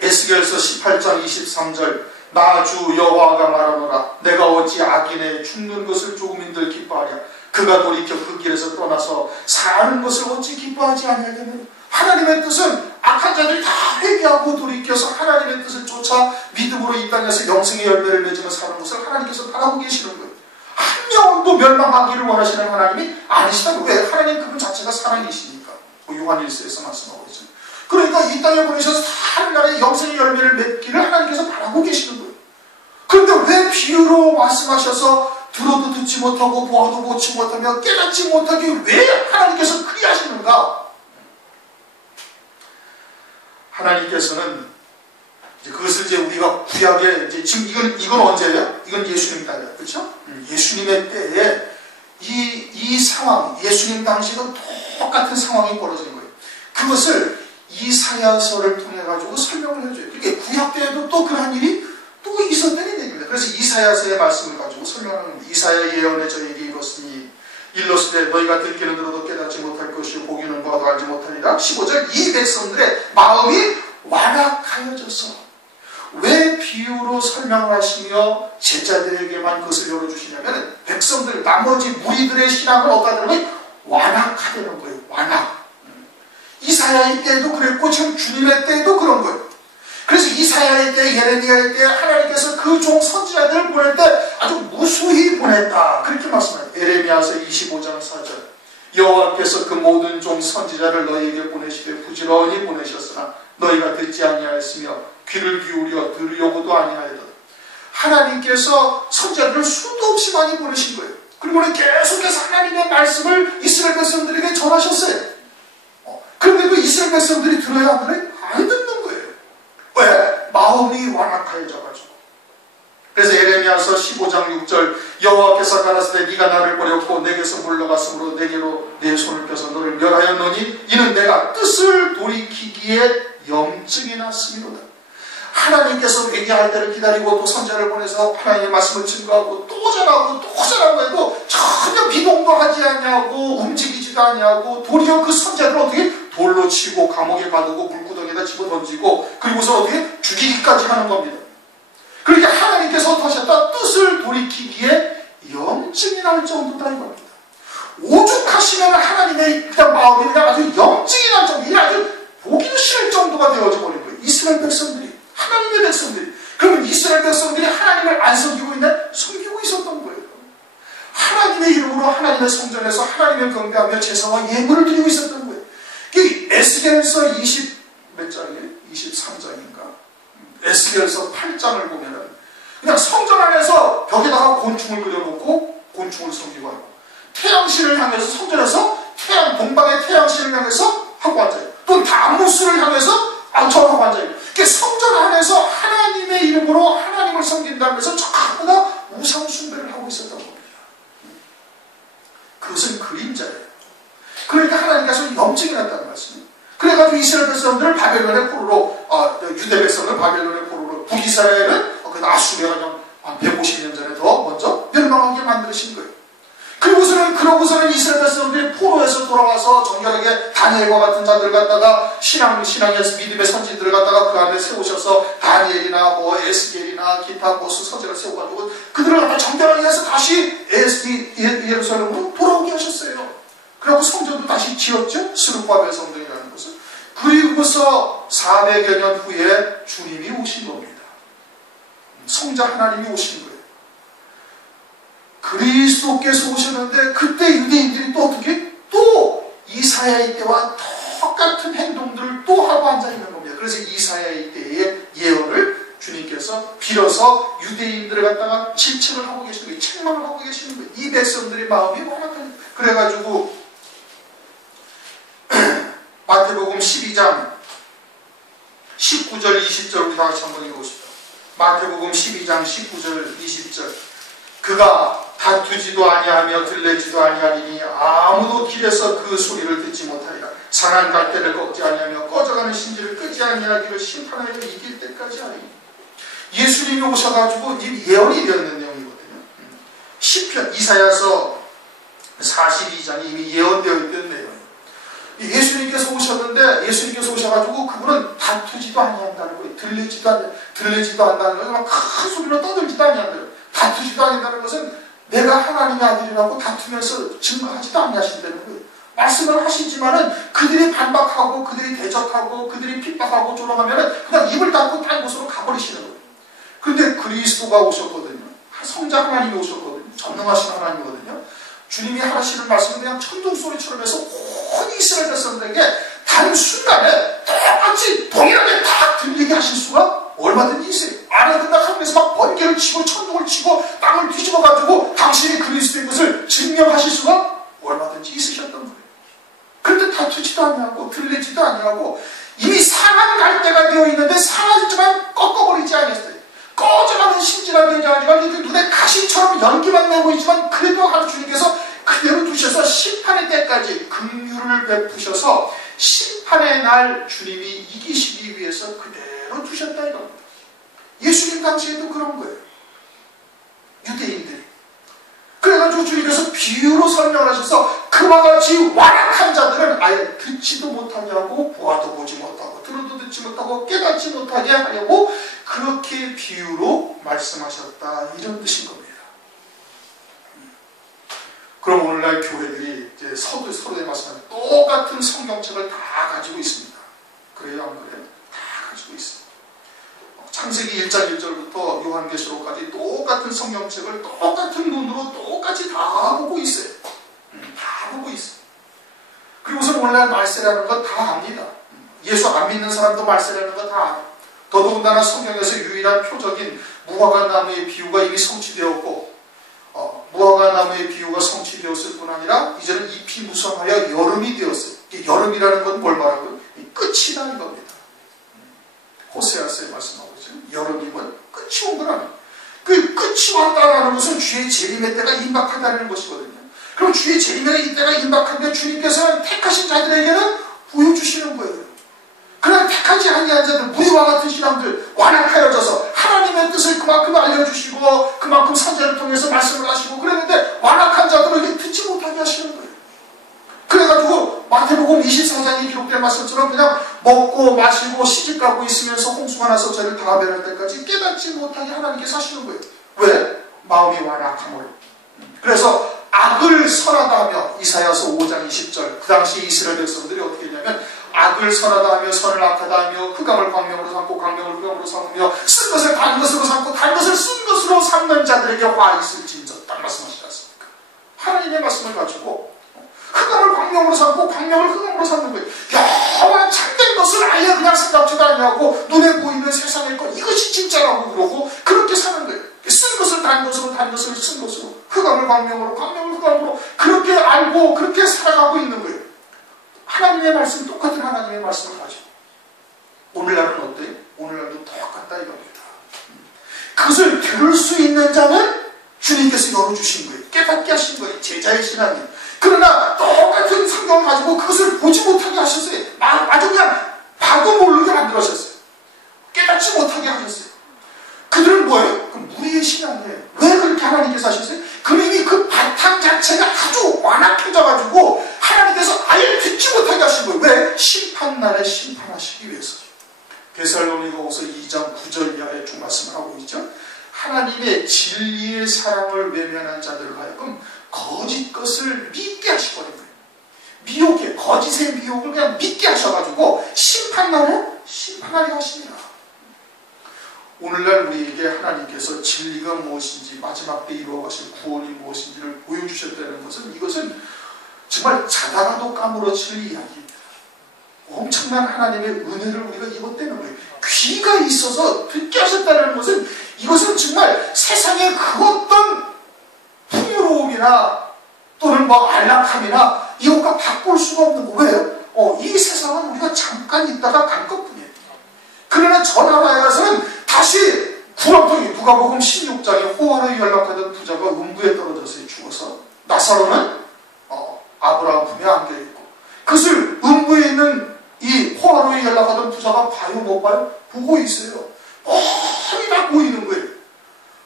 에스겔서 18장 23절 나 주 여호와가 말하노라 내가 어찌 악인의 죽는 것을 조금인들 기뻐하랴 그가 돌이켜 그 길에서 떠나서 사는 것을 어찌 기뻐하지 아니하냐면 하나님의 뜻은 악한 자들이 다 회개하고 돌이켜서 하나님의 뜻을 쫓아 믿음으로 이 땅에서 영생의 열매를 맺으며 사는 것을 하나님께서 바라고 계시는 거예요. 한 영혼도 멸망하기를 원하시는 하나님이 아니시다고. 왜? 하나님 그분 자체가 사랑이시니까. 요한 1서에서 말씀하고 있어요. 그러니까 이 땅에 보내셔서 하늘나라의 영생의 열매를 맺기를 하나님께서 바라고 계시는 거예요. 그런데 왜 비유로 말씀하셔서 들어도 듣지 못하고 보아도 보지 못하며 깨닫지 못하게 왜 하나님께서 그리 하시는가? 하나님께서는 이제 그것을 이제 우리가 구약에 이제 지금 이건 언제예요? 이건 예수님 때예요, 그렇죠? 예수님의 때에 이 상황, 예수님 당시에도 똑같은 상황이 벌어진 거예요. 그것을 이사야서를 통해 가지고 설명을 해줘요. 그러니까 구약 때에도 또 그런 일이 또 있었다는 얘기입니다. 그래서 이사야서의 말씀을 가지고 설명하는 겁니다. 이사야 예언에 저에게 이렇으니 일러스되 너희가 듣기는 들어도 깨닫지 못할 것이요 보기는 봐도 알지 못하리라. 15절 이 백성들의 마음이 완악하여져서. 왜 비유로 설명을 하시며 제자들에게만 그것을 열어주시냐면 백성들 나머지 무리들의 신앙을 어디다 들으면 완악하다는 거예요. 완악. 이사야의 때도 그랬고 지금 주님의 때도 그런 거예요. 그래서 이사야의 때, 예레미야의 때 하나님께서 그 종 선지자들을 보낼 때 아주 무수히 보냈다. 그렇게 말씀해요. 예레미야서 25장 4절 여호와께서 그 모든 종 선지자를 너희에게 보내시되 부지런히 보내셨으나 너희가 듣지 아니하였으며 귀를 기울여 들으려고도 아니하였다. 하나님께서 선지자들을 수도 없이 많이 보내신 거예요. 그리고는 계속해서 하나님의 말씀을 이스라엘 백성들에게 전하셨어요. 그런데도 이스라엘 백성들이 들어야 안 들어요? 안 듣는 거예요. 왜? 마음이 완악하여져가지고. 그래서 예레미야서 15장 6절 여호와께서 가라사대 네가 나를 버렸고 내게서 물러갔으므로 내게로 내 손을 펴서 너를 멸하였노니 이는 내가 뜻을 돌이키기에 염증이 났음이로다. 하나님께서 회개할 때를 기다리고 또 선지자를 보내서 하나님의 말씀을 증거하고 또 전하고 또 전하고 해도 전혀 비동도 하지 않냐고 움직이지도 않냐고 도리어 그 선지자들을 어떻게 돌로 치고 감옥에 가두고 물구덩이에다 집어던지고 그리고서 어떻게 죽이기까지 하는 겁니다. 그러니까 하나님께서 어떻게 하셨다? 뜻을 돌이키기에 염증이 날 정도다 이겁니다. 오죽하시면 하나님의 그냥 마음이 그냥 아주 염증이 날 정도, 이게 아주 보기도 싫을 정도가 되어져 버린 거예요. 이스라엘 백성들이, 하나님의 백성들이. 그러면 이스라엘 백성들이 하나님을 안 섬기고 있나? 섬기고 있었던 거예요. 하나님의 이름으로 하나님의 성전에서 하나님을 경배하며 제사와 예물을 드리고 있었던 거예요. 에스겔서 20 몇 장이에요? 23장인가? 에스겔서 8장을 보면은 그냥 성전 안에서 벽에다가 곤충을 그려놓고 곤충을 섬기고 하고 태양신을 향해서 성전에서 동방의 태양신을 향해서 하고 앉아요. 또 나무수를 향해서 저하고 앉아요. 성전 안에서 하나님의 이름으로 하나님을 섬긴다면서 전부 다 우상 숭배를 하고 있었던 겁니다. 그것은 그림자예요. 그러니까 하나님께서 염증이 났다는 말씀이에요. 그래가지고 이스라엘 백성들을 바벨론의 포로로, 유대 백성을 바벨론의 포로로, 북이스라엘은 아수리아가 그냥 150년 전에 더 먼저 멸망하게 만드신 거예요. 그러고서는 이스라엘 백성들이 포로에서 돌아와서 정결하게 다니엘과 같은 자들 갖다가 신앙에서 믿음의 선지들을 갖다가 그 안에 세우셔서 다니엘이나 에스겔이나 기타 서재를 세워가지고 그들을 갖다 정결하게 해서 다시 예루살렘으로 돌아오게 하셨어요. 그리고 성전도 다시 지었죠. 스룹바벨 성전이라는 것을. 그리고서 400여 년 후에 주님이 오신 겁니다. 성자 하나님이 오신 거예요. 그리스도께서 오셨는데 그때 유대인들이 또 어떻게? 또 이사야의 때와 똑같은 행동들을 또 하고 앉아있는 겁니다. 그래서 이사야의 때의 예언을 주님께서 빌어서 유대인들을 갖다가 질책을 하고 계시는 거예요. 책망을 하고 계시는 거예요. 이 백성들의 마음이 완악한. 그래가지고 마태복음 12장 19절 20절 우리 다 같이 한번 읽어보시죠. 마태복음 12장 19절 20절 그가 다투지도 아니하며 들레지도 아니하리니 아무도 길에서 그 소리를 듣지 못하리라. 상한 갈대를 꺾지 아니하며 꺼져가는 신지를 끄지 아니하기를 심판하여 이길 때까지 하리니. 예수님이 오셔가지고 예언이 되었는 내용이거든요. 시편 이사야서 42장이 이미 예언되어 있던 내용. 예수님께서 오셨는데 예수님께서 오셔가지고 그분은 다투지도 아니한다는 거예요. 들리지도 않는다는 거예요. 막 큰 소리로 떠들지도 아니한다는 거예요. 다투지도 아니한다는 것은 내가 하나님의 아들이라고 다투면서 증거하지도 아니하신다는 거예요. 말씀을 하시지만은 그들이 반박하고 그들이 대적하고 그들이 핍박하고 조롱하면은 그냥 입을 닫고 딴 곳으로 가버리시는 거예요. 그런데 그리스도가 오셨거든요. 성자 하나님이 오셨거든요. 전능하신 하나님이거든요. 주님이 하시는 말씀은 그냥 천둥소리처럼 해서 온 이스라엘 백성들에게 단순간에 똑같이 동일하게 다 들리게 하실 수가 얼마든지 있어요. 알아듣다 하면서 막 번개를 치고 천둥을 치고 땅을 뒤집어가지고 당신이 그리스도인 것을 증명하실 수가 얼마든지 있으셨던 거예요. 그런데 다투지도 아니하고 들리지도 아니하고 이미 상한 갈 때가 되어 있는데 상하지만 꺾어버리지 않았어요. 꺼져가는 심지라도 아니라 눈에 가시처럼 연기만 내고 있지만 그래도 하루 주님께서 그대로 두셔서 심판의 때까지 긍휼을 베푸셔서 심판의 날 주님이 이기시기 위해서 그대로 두셨다 이겁니다. 예수님 당시에도 그런 거예요. 유대인들이. 그래가지고 주님께서 비유로 설명을 하셔서 그와 같이 완악한 자들은 아예 듣지도 못하게 하고 보아도 보지 못하고 들어도 듣지 못하고 깨닫지 못하게 하려고 그렇게 비유로 말씀하셨다 이런 뜻인 겁니다. 그럼 오늘날 교회들이 이제 서로에 말씀하는 똑같은 성경책을 다 가지고 있습니다. 그래요 안 그래요? 다 가지고 있습니다. 창세기 1장 1절부터 요한계시록까지 똑같은 성경책을 똑같은 눈으로 똑같이 다 보고 있어요. 다 보고 있어요. 그리고서 오늘날 말세라는 거 다 압니다. 예수 안 믿는 사람도 말세라는 거 다 알아요. 더더군다나 성경에서 유일한 표적인 무화과 나무의 비유가 이미 성취되었고 무화과 나무의 비유가 성취되었을 뿐 아니라 이제는 잎이 무성하여 여름이 되었어요. 여름이라는 건 뭘 말하고요? 끝이다 이겁니다. 호세아서에 말씀하고 있죠. 여름이면 끝이 온 거라는 그 끝이 왔다라는 것은 주의 재림의 때가 임박하다는 것이거든요. 그럼 주의 재림의 때가 임박한데 주님께서는 택하신 자들에게는 보여주시는 거예요. 그러나 택하지 아니한 자들, 무리와 같은 신앙들 완악하여져서 하나님의 뜻을 그만큼 알려주시고 그만큼 선제를 통해서 말씀을 하시고 그랬는데 완악한 자들에게 듣지 못하게 하시는 거예요. 그래가지고 마태복음 24장에 기록된 말씀처럼 그냥 먹고 마시고 시집가고 있으면서 홍수가 나서 저를 다 배할 때까지 깨닫지 못하게 하나님께서 하시는 거예요. 왜? 마음이 완악함으로. 그래서 악을 선하다 하며 이사야서 5장 20절 그 당시 이스라엘 백성들이 어떻게 했냐면 악을 선하다 하며 선을 악하다 하며 흑암을 광명으로 삼고 광명을 흑암으로 삼으며 쓴 것을 단 것으로 삼고 단 것을 쓴 것으로 삼는 자들에게 화 있을진저 딱 말씀하시지 않습니까? 하나님의 말씀을 가지고 흑암을 광명으로 삼고 광명을 흑암으로 삼는 거예요. 영원한 참된 것을 아예 그냥 생각지도 아니하고 눈에 보이는 세상의 것 이것이 진짜라고 그러고 그렇게 사는 거예요. 쓴 것을 단 것으로 단 것을 쓴 것으로 흑암을 광명으로 광명을 흑암으로 그렇게 알고 그렇게 살아가고 있는 거예요. 하나님의 말씀 똑같은 하나님의 말씀을 가지고 오늘날은 어때요? 오늘날도 똑같다 이겁니다. 그것을 들을 수 있는 자는 주님께서 열어주신 거예요. 깨닫게 하신 거예요. 제자의 신앙이. 그러나 똑같은 성경을 가지고 그것을 보지 못하게 하셨어요. 아주 그냥 봐도 모르게 만들어셨어요. 깨닫지 못하게 하셨어요. 그들은 뭐예요? 그 무리의 신앙이에요. 왜 그렇게 하나님께서 하셨어요? 그님이 그 바탕 자체가 아주 완악해져가지고 하나님께서 아예 듣지 못하게 하신 거예요. 왜? 심판날에 심판하시기 위해서. 데살로니가후서 2장 9절 이하에 쭉 말씀을 하고 있죠. 하나님의 진리의 사랑을 외면한 자들을 하여금 거짓 것을 믿게 하시거든요. 미혹해 거짓의 미혹을 그냥 믿게 하셔가지고 심판날에 심판하게 하십니다. 오늘날 우리에게 하나님께서 진리가 무엇인지 마지막 때 이루어가실 구원이 무엇인지를 보여주셨다는 것은 이것은 정말 자다가도 까무러칠 이야기입니다. 엄청난 하나님의 은혜를 우리가 입었다는 거예요. 귀가 있어서 듣게 하셨다는 것은 이것은 정말 세상의 그 어떤 풍요로움이나 또는 뭐 안락함이나 이것과 바꿀 수가 없는 거. 왜요? 이 세상은 우리가 잠깐 있다가 갈 것뿐이에요. 그러나 저 나라에 가서는 다시 구렁텅이 누가복음 16장에 호화로에 연락하던 부자가 음부에 떨어져서 죽어서 나사로는 아브라함 품에 안겨있고 그것을 음부에 있는 이 호화로에 연락하던 부자가 봐요 못 봐요? 보고 있어요. 뻔히 다 보이는 거예요.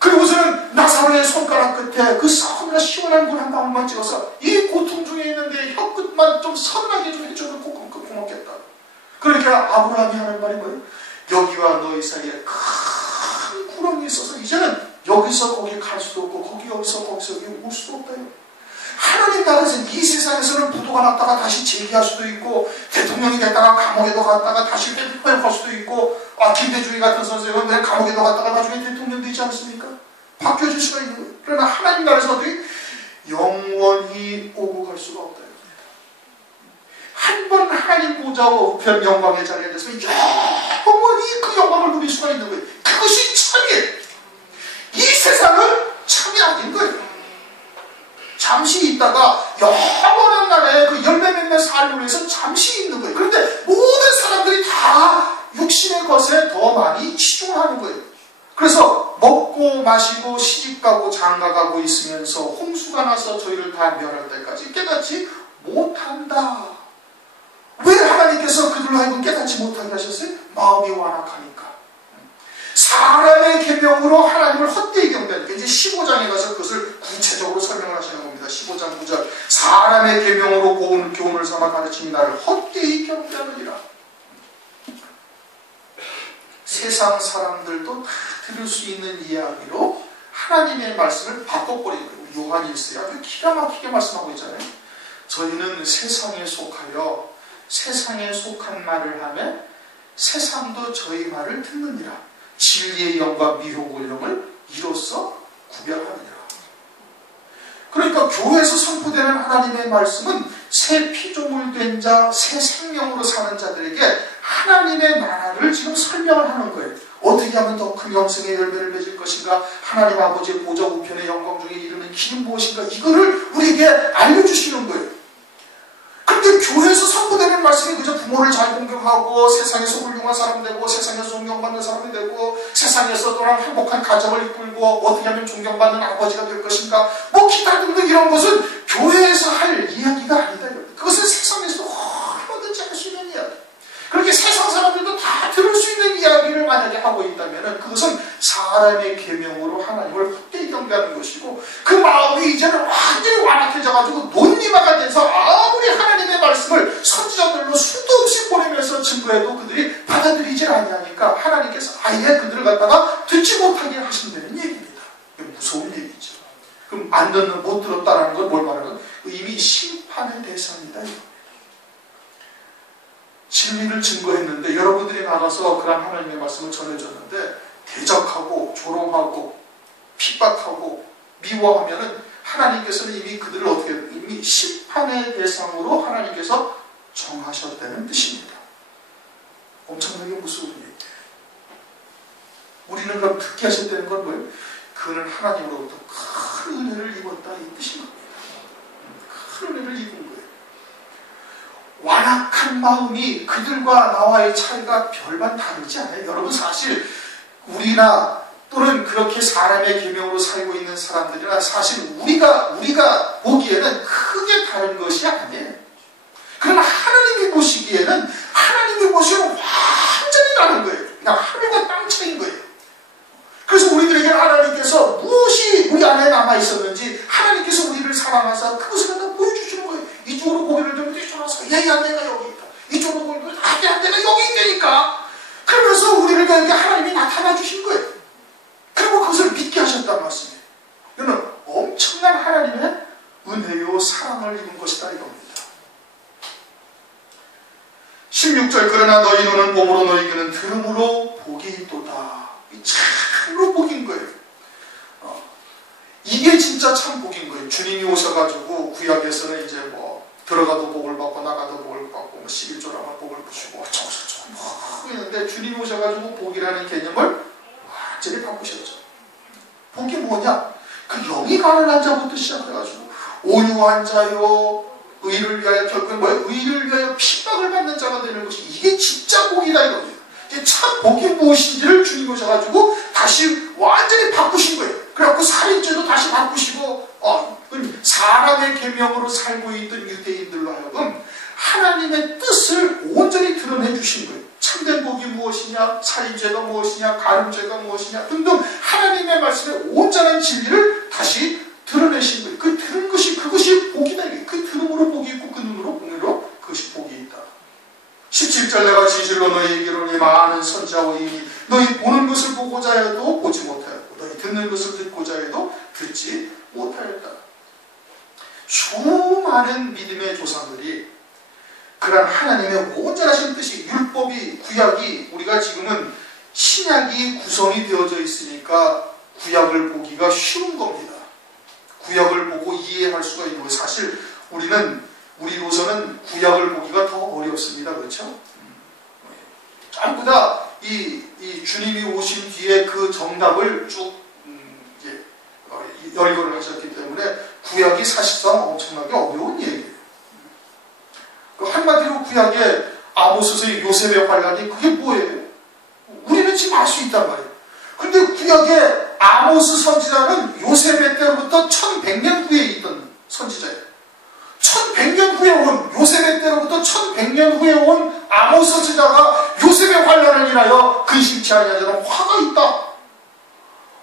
그리고서는 나사로의 손가락 끝에 그 너무나 시원한 물 한 방울만 찍어서 이 고통 중에 있는데 혀끝만 좀 선하게 좀 해줘도 고맙겠다. 그러니까 아브라함이 하는 말이 뭐예요? 여기와 너희 사이에 큰 구렁이 있어서 이제는 여기서 거기 갈 수도 없고 거기 여기서 여기 올 수도 없다요. 하나님 나라에서 이 세상에서는 부도가 났다가 다시 재기할 수도 있고 대통령이 됐다가 감옥에도 갔다가 다시 대통령 갈 수도 있고 김대중이 같은 선생은 왜 감옥에도 갔다가 나중에 대통령 되지 않습니까? 바뀌어질 수가 있는 거예요. 그러나 하나님 나라에서 어떻게 영원히 오고 갈 수가 없다. 한 번 하나님 보좌와 우편 영광의 자리에 대해서 영원히 그 영광을 누릴 수가 있는 거예요. 그것이 참이에요. 이 세상은 참이 아닌 거예요. 잠시 있다가 영원한 나라에 그 열매 맺는 삶을 위해서 잠시 있는 거예요. 그런데 모든 사람들이 다 육신의 것에 더 많이 치중을 하는 거예요. 그래서 먹고 마시고 시집가고 장가가고 있으면서 홍수가 나서 저희를 다 멸할 때까지 깨닫지 못한다. 왜 하나님께서 그들로 하여금 깨닫지 못하게 하셨어요? 마음이 완악하니까. 사람의 계명으로 하나님을 헛되이 경배하니까. 이제 15장에 가서 그것을 구체적으로 설명을 하시는 겁니다. 15장 9절. 사람의 계명으로 교훈을 삼아 가르치니 나를 헛되이 경배하느니라. 세상 사람들도 다 들을 수 있는 이야기로 하나님의 말씀을 바꿔버리는 거예요. 요한일서에 아주 기가 막히게 말씀하고 있잖아요. 저희는 세상에 속하여 세상에 속한 말을 하며 세상도 저희 말을 듣느니라. 진리의 영과 미혹의 영을 이로써 구별하느니라. 그러니까 교회에서 선포되는 하나님의 말씀은 새 피조물 된 자, 새 생명으로 사는 자들에게 하나님의 나라를 지금 설명을 하는 거예요. 어떻게 하면 더 큰 영생의 열매를 맺을 것인가, 하나님 아버지의 보좌 우편의 영광 중에 이르는 길은 무엇인가, 이거를 우리에게 알려주시는 거예요. 그런데 교회에서 선포되는 말씀이 그저 부모를 잘 공경하고 세상에서 훌륭한 사람 되고 세상에서 존경받는 사람이 되고 세상에서 또한 행복한 가정을 이끌고 어떻게 하면 존경받는 아버지가 될 것인가, 뭐 기타 등등 이런 것은 교회에서 할 이야기가 아니다. 그것은 세상에서 얼마든지 할 수 있는 이야기. 그렇게 세상 사람들도 다 들을 수 있는 이야기를 만약에 하고 있다면 그것은 사람의 계명으로 하나님을 헛되이 경배하는 것이고, 그 마음이 이제는 완전히 완악해져가지고 논리화가 돼서 아무리 하나님의 말씀을 선지자들로 수도 없이 보내면서 증거해도 그들이 받아들이질 아니하니까 하나님께서 아예 그들을 갖다가 듣지 못하게 하신다는 얘기입니다. 무서운 얘기죠. 그럼 안 듣는, 못 들었다는 건 뭘 말하는 거예요? 이미 심판의 대상이다. 진리를 증거했는데, 여러분들이 나가서 그런 하나님의 말씀을 전해줬는데 대적하고 조롱하고 핍박하고 미워하면은 하나님께서는 이미 그들을 어떻게, 이미 심판의 대상으로 하나님께서 정하셨다는 뜻입니다. 엄청나게 무서운 얘기예요. 우리는 그럼 듣게 하셨다는 건 뭐예요? 그는 하나님으로부터 큰 은혜를 입었다, 이 뜻인 겁니다. 큰 은혜를 입은 거예요. 완악한 마음이 그들과 나와의 차이가 별반 다르지 않아요. 여러분, 사실 우리나 또는 그렇게 사람의 계명으로 살고 있는 사람들이나 사실 우리가 보기에는 크게 다른 것이 아니에요. 그러나 하나님이 보시기에는, 하나님이 보시면 완전히 다른 거예요. 그냥 하늘과 땅 차이인 거예요. 그래서 우리들에게 하나님께서 무엇이 우리 안에 남아있었는지 하나님께서 우리를 사랑하사 그것을 다 보여주시는 거예요. 이쪽으로 고개를 들면 이쪽으로 와서 얘한 대가 여기 있다. 이쪽으로 고개를 들면 한 대가 여기 있다니까. 그러면서 우리를 이렇게 하나님이 나타나 주신 거예요. 그리고 그것을 믿게 하셨단 말씀이에요. 이거는 엄청난 하나님의 은혜요 사랑을 입은 것이다 이겁니다. 16절. 그러나 너희 눈은 봄으로 너희에게는 들음으로 복이 있도다. 참으로 복인 거예요. 이게 진짜 참 복인 거예요. 주님이 오셔가지고 구약에서는 이제 뭐 들어가도 복을 받고 나가도 복을 받고 뭐 11조라면 복을 부시고 저저저 뭐 했는데, 주님이 오셔가지고 복이라는 개념을 완전히 바꾸셨죠. 복이 뭐냐? 그 영이 가난한 자부터 시작해가지고 온유한 자요, 의를 위하여, 결국은 뭐예요? 의를 위하여 핍박을 받는 자가 되는 것이, 이게 진짜 복이다 이겁니다. 참 복이 무엇인지를 주님이 오셔가지고 다시 완전히 바꾸신 거예요. 그래갖고 살인죄도 다시 바꾸시고, 사람의 계명으로 살고 있던 유대인들로 하여금 하나님의 뜻을 온전히 드러내 주신 거예요. 참된 복이 무엇이냐, 살인죄가 무엇이냐, 가늠죄가 무엇이냐 등등 하나님의 말씀에 온전한 진리를 다시 드러내신 거예요. 그 들은 것이, 그것이 복이다. 그 들음으로 복이 있고 그 눈으로 공의로 그것이 복이 있다. 17절. 내가 진실로 너희에게로 이 많은 선지자와 이미 너희 보는 것을 보고자 해도 보지 못하였고 너희 듣는 것을 듣고자 해도 듣지 못하였다. 수많은 믿음의 조상들이 그런 하나님의 온전하신 뜻이, 율법이, 구약이, 우리가 지금은 신약이 구성이 되어져 있으니까 구약을 보기가 쉬운 겁니다. 구약을 보고 이해할 수가 있는 거예요. 사실 우리로서는 구약을 보기가 더 어렵습니다. 그렇죠? 전부 다 이 주님이 오신 뒤에 그 정답을 쭉 열거를 하셨기 때문에 구약이 사실상 엄청나게 어려운 얘기예요. 한마디로 구약의 아모스서의 요셉의 환란이 그게 뭐예요? 우리는 지금 알 수 있단 말이에요. 근데 구약의 아모스 선지자는 요셉의 때로부터 1100년 후에 있던 선지자예요. 1100년 후에 온 요셉의 때로부터 1100년 후에 온 아모스 선지자가 요셉의 환란을 인하여 근심치 아니하자는 화가 있다.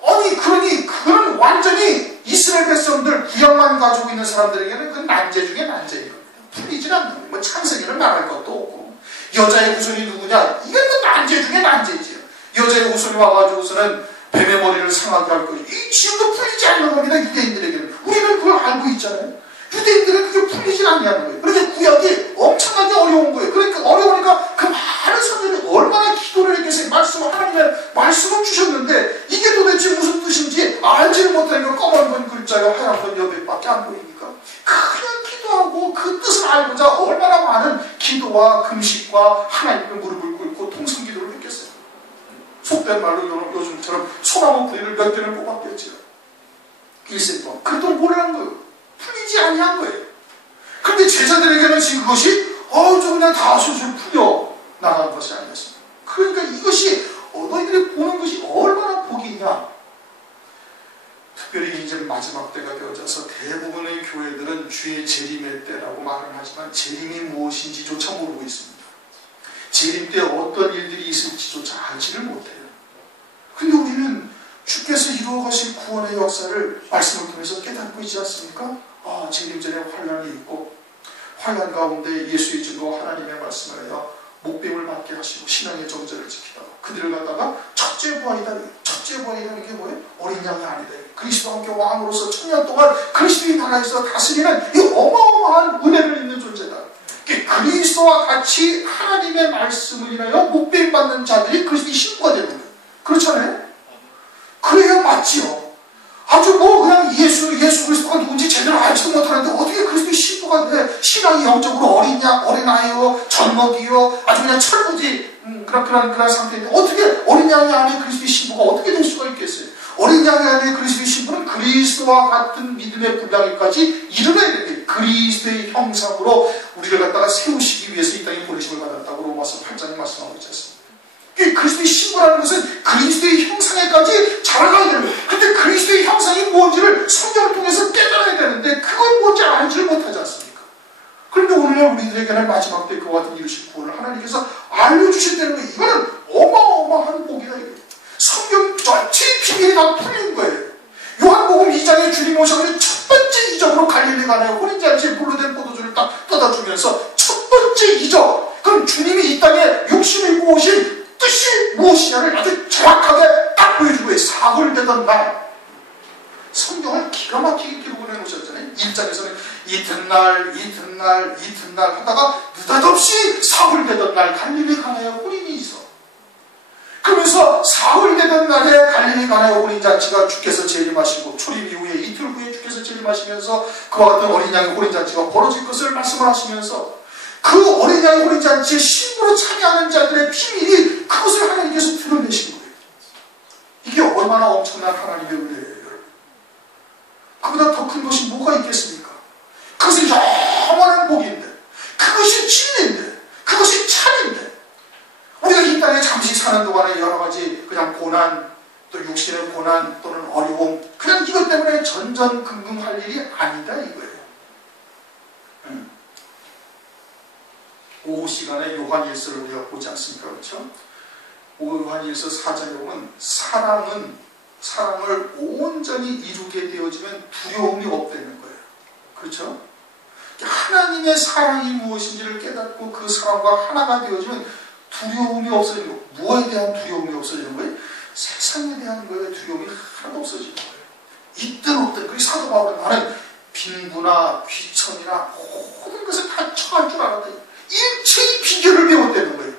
아니 그러니 그건 완전히 이스라엘 백성들 구약만 가지고 있는 사람들에게는 그 난제 중에 난제인 겁니다. 풀리질 않는 거예요. 뭐 창세기를 말할 것도 없고 여자의 후손이 누구냐? 이게 뭐 난제 중에 난제지요. 여자의 후손이 와가지고서는 뱀의 머리를 상하게 할 거예요. 이 지금도 풀리지 않는 겁니다. 유대인들에게는. 우리는 그걸 알고 있잖아요. 유대인들은 그게 풀리질 않냐는 거예요. 그런데 구약이 엄청나게 어려운 거예요. 그러니까 어려우니까 그 많은 사람들이 얼마나 기도를 했겠어요. 하나님의 말씀을 주셨는데 이게 도대체 무슨 뜻인지 알지를 못하니까 검은 건 글자요 하얀 건 여백밖에 안 보이니까 그냥 기도하고 그 뜻을 알고자 얼마나 많은 기도와 금식과 하나님의 무릎을 꿇고 통성기도를 했겠어요. 속된 말로 요즘처럼 소나무 뿌리를 몇 개를 뽑았겠지요. 일생 동안. 그랬더니 뭐라는 거예요? 풀리지 아니한 거예요. 그런데 제자들에게는 지금 그것이 그냥 다 술술 풀려 나가는 것이 아니었습니다. 그러니까 이것이 너희들이 보는 것이 얼마나 복이 있냐. 특별히 이제 마지막 때가 되어져서 대부분의 교회들은 주의 재림의 때라고 말은 하지만 재림이 무엇인지조차 모르고 있습니다. 재림 때 어떤 일들이 있을지조차 알지를 못해요. 그런데 우리는 주께서 이루어가신 구원의 역사를 말씀을 통해서 깨닫고 있지 않습니까? 재림 전에 환란이 있고 환란 가운데 예수의 증거 하나님의 말씀을 해요. 목뱀을 맞게 하시고 신앙의 정절을 지키다가 그들을 갖다가 첫째 부활이다. 첫째 부활이라는 게 뭐예요? 어린 양이 아니다. 그리스도와 함께 왕으로서 천년 동안 그리스도의 나라에서 다스리는 이 어마어마한 은혜를 있는 존재다. 그리스도와 같이 하나님의 말씀을 인하여 목뱀 받는 자들이 그리스도의 신부가 되는 거예요. 그렇잖아요? 그래야 맞지요. 아주 그냥 예수 그리스도가 누군지 제대로 알지도 못하는데 어떻게 그리스도의 신부가 돼? 신앙이 영적으로 어린아이요, 젖먹이요, 아주 그냥 철부지 그런 상태인데 어떻게 어린 양이 안에 그리스도의 신부가 어떻게 될 수가 있겠어요? 어린 양이 안에 그리스도의 신부는 그리스도와 같은 믿음의 분량에까지 이르러야 됩니다. 그리스도의 형상으로 우리를 갖다가 세우시기 위해서 이 땅에 보내심을 받았다고 로마서 8장에 말씀하고 있지 않습니까? 그리스도의 신부라는 것은 그리스도의 형상에까지 자라가야 되는 거예요. 근데 그리스도의 형상이 뭔지를 성경을 통해서 깨달아야 되는데 그걸 뭔지 알지를 못하지 않습니까? 그런데 오늘날 우리들에게는 마지막 때 그와 같은 이루신 구원을 하나님께서 알려주신다는 거예요. 이거는 어마어마한 복이다. 성경 전체의 비밀이 다 풀린 거예요. 요한복음 2장에 주님 오셔서 첫 번째 이적으로 갈릴리 가나에 혼인잔치에 불로 된 포도주를 딱 떠다주면서 첫 번째 이적, 그럼 주님이 이 땅에 육신을 입고 오신 뜻이 무엇이냐를 아주 정확하게 딱 보여주고 있어요. 사흘되던 날. 성경을 기가 막히게 기록을 해놓으셨잖아요. 1장에서는 이튿날 하다가 느닷없이 사흘되던 날 갈릴리 가나에 혼인이 있어. 그러면서 사흘되던 날에 갈릴리 가나에 혼인잔치가 주께서 재림하시고 초림 이후에 이틀 후에 주께서 재림하시면서 그와 같은 어린 양의 혼인잔치가 벌어질 것을 말씀을 하시면서 그 어린 양의 혼인잔치에 신부로 참여하는 자들의 비밀이 그것을 하나님께서 드러내신 거예요. 이게 얼마나 엄청난 하나님의 은혜예요. 그보다 더 큰 것이 뭐가 있겠습니까? 그것은 영원한 복인데, 그것이 진리인데, 그것이 찬인데, 우리가 이 땅에 잠시 사는 동안에 여러 가지 그냥 고난, 또 육신의 고난 또는 어려움, 그냥 이것 때문에 전전긍긍할 일이 아니다 이거예요. 오후 시간에 요한일서를 우리가 보지 않습니까? 그렇죠? 요한일서 4장에 보면 사랑을 온전히 이루게 되어지면 두려움이 없다는 거예요. 그렇죠? 하나님의 사랑이 무엇인지를 깨닫고 그 사랑과 하나가 되어지면 두려움이 없어지는 거예요. 무엇에 대한 두려움이 없어지는 거예요? 세상에 대한 거에 두려움이 하나도 없어지는 거예요. 있든 없든. 그리고 사도 바울은 나는 빈부나 귀천이나 모든 것을 다 처할 줄 알았다. 일체의 비결을 배웠다는 거예요.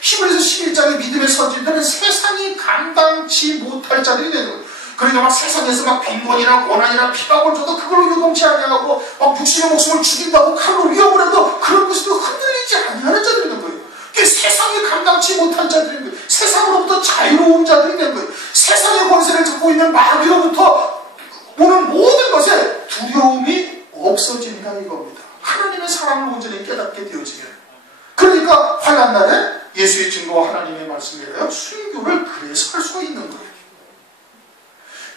히브리서 11장의 믿음의 선진들은 세상이 감당치 못할 자들이 되는 거예요. 그러니까 막 세상에서 막 빈곤이나 고난이나 피박을 줘도 그걸로 요동치 아니하고 막 육신의 목숨을 죽인다고 칼로 위협을 해도 그런 것으로 흔들리지 아니하는 자들이 있는 거예요. 그게 세상이 감당치 못한 자들인 거예요. 세상으로부터 자유로운 자들이 된 거예요. 세상의 권세를 갖고 있는 마귀로부터 오는 모든 것에 두려움이 없어진다 이겁니다. 하나님의 사랑을 온전히 깨닫게 되어지게. 그러니까 환난 날에 예수의 증거와 하나님의 말씀이에요. 순교를 그래서 할 수가 있는 거예요.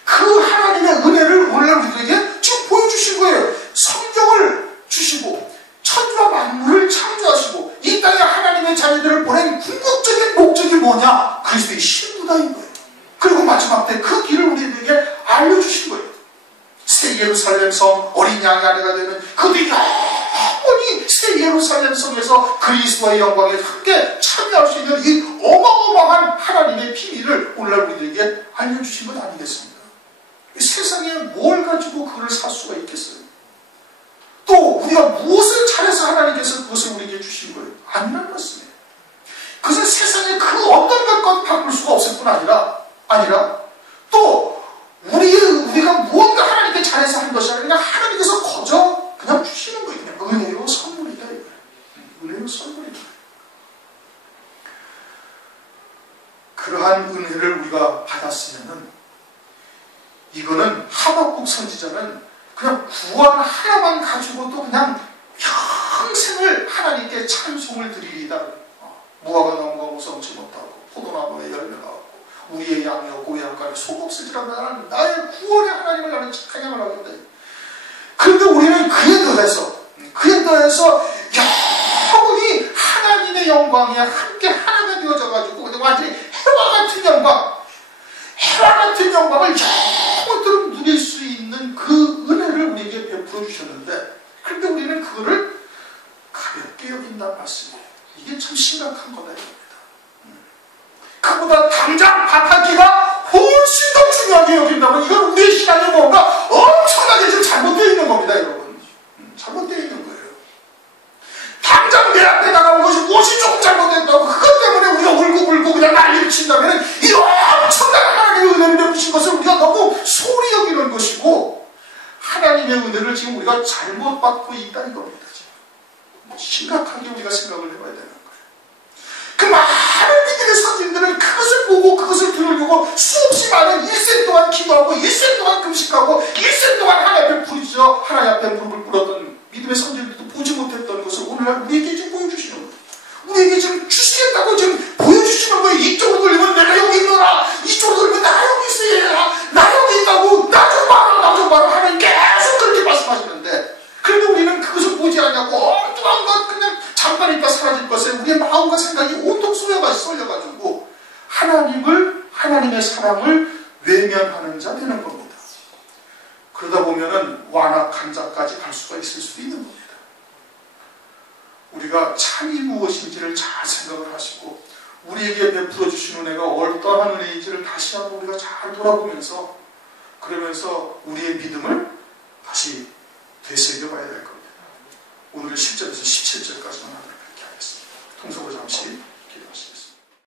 그 하나님의 은혜를 오늘 우리에게 지금 보여주신 거예요. 성경을 주시고 천지와 만물을 창조하시고 이 땅에 하나님의 자녀들을 보낸 궁극적인 목적이 뭐냐? 그리스도의 신부다인 거예요. 그리고 마지막 때 그 길을 우리에게 알려주신 거예요. 새 예루살렘 성, 어린 양의 아내가 되는 그들이 영원히 새 예루살렘 성에서 그리스도의 영광에 함께 참여할 수 있는 이 어마어마한 하나님의 비밀을 오늘날 우리에게 알려주신 것 아니겠습니까? 세상에 뭘 가지고 그걸 살 수가 있겠어요? 또 우리가 무엇을 잘해서 하나님께서 그것을 우리에게 주신 거예요? 아니란 말씀이에요. 그것은 세상에 그 어떤 것과 바꿀 수가 없을 뿐 아니라 또 우리가 무언가 하나님께 잘해서 한 것이 아니라 하나님께서 거저 그냥 주시는 거예요. 그냥 은혜로 선물이다 이거예요. 은혜로 선물이다. 그러한 은혜를 우리가 받았으면은 이거는 하박국 선지자는 그냥 구원 하나만 가지고도 그냥 평생을 하나님께 찬송을 드리리다. 무화과나무가 무성치 못하고 포도나무에 열매 나왔고 우리의 양이었고 외양간에 속 없으리라면 나는 나의 구원의 하나님을 나는 찬양을 하겠다. 그런데 우리는 그에 더해서 영원히 하나님의 영광에 함께 하나가 되어져가지고 완전히 해와 같은 영광을 영원토록 누릴 수 있는 그 은혜를 우리에게 베풀어 주셨는데, 그런데 우리는 그거를 가볍게 여긴다는 말씀이에요. 이게 참 심각한 거다 이겁니다. 그보다 당장 밥 한 끼가 훨씬 더 중요하게 여긴다면 이건 우리의 신앙이 뭔가 엄청나게 지금 잘못되어 있는 겁니다, 여러분. 잘못되어 있는 거예요. 당장 내 앞에 나가는 것이 무엇이 조금 잘못됐다고 그것 때문에 우리가 울고 그냥 난리를 친다면 이 엄청난 하나님의 은혜를 베푸신 것을 우리가 너무 소홀히 여기는 것이고, 하나님의 은혜를 지금 우리가 잘못 받고 있다는 겁니다. 지금 심각하게 우리가 생각을 해봐야 되는 거예요. 그 많은 믿음의 선진들은 그것을 보고 그것을 들으려고 수없이 많은 일생 동안 기도하고 일생 동안 금식하고 일생 동안 하나님 앞에 부르짖어 하나님 앞에 무릎을 꿇었던 믿음의 선진들도 보지 못했던 것을 오늘날 우리에게 지금 보여주시는 거예요. 우리에게 지금 주시겠다고 지금 보여주시는 거예요. 이쪽으로 돌리면 내가 여기 있노라, 이쪽으로 돌리면 나 여기 있어야, 나 여기 있다고, 나 좀 봐라 하나님 계속 그렇게 말씀하시는데, 그런데 우리는 그것을 보지 않냐고 엉뚱한 것 그냥 잠깐 있다 사라질 것에 우리의 마음과 생각이 온통 쏠려가지고 하나님의 사랑을 외면하는 자 되는 겁니다. 그러다 보면은 완악한 자까지 갈 수가 있을 수도 있는 겁니다. 우리가 참이 무엇인지를 잘 생각을 하시고 우리에게 베풀어 주신 은혜가 어떠한 은혜인지를 다시 한번 우리가 잘 돌아보면서, 그러면서 우리의 믿음을 다시 되새겨봐야 될 겁니다. 오늘은 10절에서 17절까지만 하도록 그렇게 하겠습니다. 통속을 잠시 기도하시죠.